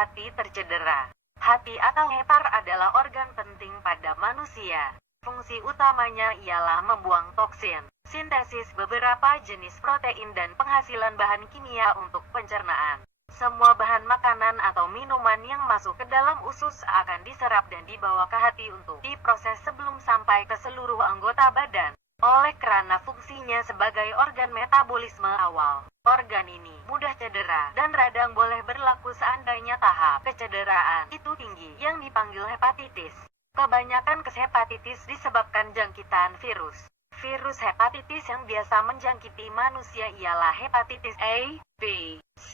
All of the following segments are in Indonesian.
hati tercedera. Hati atau hepar adalah organ penting pada manusia. Fungsi utamanya ialah membuang toksin, sintesis beberapa jenis protein dan penghasilan bahan kimia untuk pencernaan. Semua bahan makanan atau minuman yang masuk ke dalam usus akan diserap dan dibawa ke hati untuk diproses sebelum sampai ke seluruh anggota badan. Oleh karena fungsinya sebagai organ metabolisme awal, organ ini mudah cedera dan radang boleh berlaku seandainya tahap kecederaan itu tinggi yang dipanggil hepatitis. Kebanyakan hepatitis disebabkan jangkitan virus. Virus hepatitis yang biasa menjangkiti manusia ialah hepatitis A, B, C,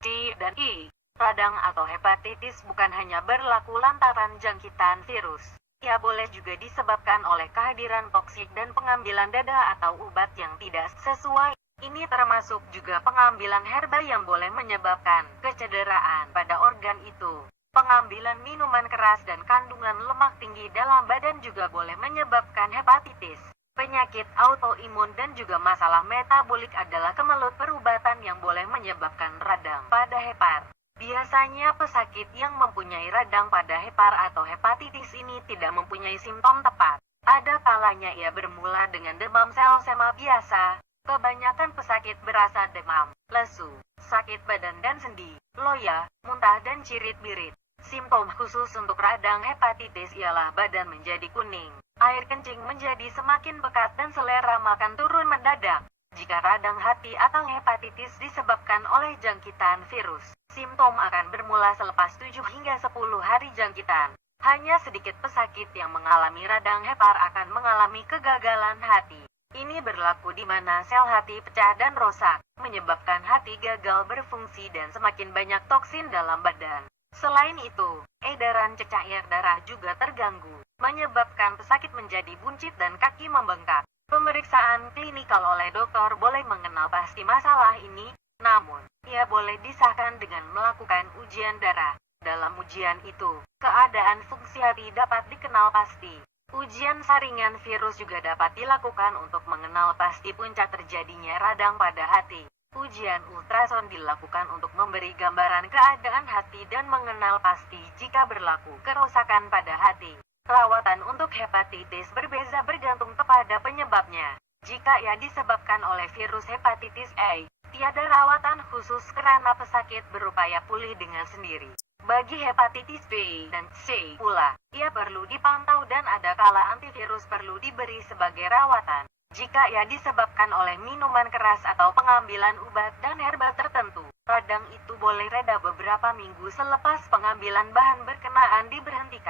D, dan E. Radang atau hepatitis bukan hanya berlaku lantaran jangkitan virus. Ia boleh juga disebabkan oleh kehadiran toksik dan pengambilan dada atau obat yang tidak sesuai. Ini termasuk juga pengambilan herba yang boleh menyebabkan kecederaan pada organ itu. Pengambilan minuman keras dan kandungan lemak tinggi dalam badan juga boleh menyebabkan hepatitis. Penyakit autoimun dan juga masalah metabolik adalah kemelut perubatan yang boleh menyebabkan radang pada hepar. Biasanya pesakit yang mempunyai radang pada hepar atau hepatitis ini tidak mempunyai simptom tepat. Ada kalanya ia bermula dengan demam sel-sema biasa. Kebanyakan pesakit berasa demam, lesu, sakit badan dan sendi, loya, muntah dan cirit-birit. Simptom khusus untuk radang hepatitis ialah badan menjadi kuning, air kencing menjadi semakin pekat dan selera makan turun mendadak. Jika radang hati atau hepatitis disebabkan oleh jangkitan virus, simptom akan bermula selepas 7 hingga 10 hari jangkitan. Hanya sedikit pesakit yang mengalami radang hepar akan mengalami kegagalan hati. Ini berlaku di mana sel hati pecah dan rusak, menyebabkan hati gagal berfungsi dan semakin banyak toksin dalam badan. Selain itu, edaran cecair darah juga terganggu, menyebabkan pesakit menjadi buncit dan kaki membengkak. Pemeriksaan klinikal oleh dokter boleh mengenal pasti masalah ini, namun, ia boleh disahkan dengan melakukan ujian darah. Dalam ujian itu, keadaan fungsi hati dapat dikenal pasti. Ujian saringan virus juga dapat dilakukan untuk mengenal pasti puncak terjadinya radang pada hati. Ujian ultrason dilakukan untuk memberi gambaran keadaan hati dan mengenal pasti jika berlaku kerusakan pada hati. Perawatan untuk hepatitis berbeza bergantung kepada penyebabnya. Jika ia disebabkan oleh virus hepatitis A, tiada rawatan khusus karena pesakit berupaya pulih dengan sendiri. Bagi hepatitis B dan C pula, ia perlu dipantau dan ada kala antivirus perlu diberi sebagai rawatan. Jika ia disebabkan oleh minuman keras atau pengambilan obat dan herba tertentu, radang itu boleh reda beberapa minggu selepas pengambilan bahan berkenaan diberhentikan.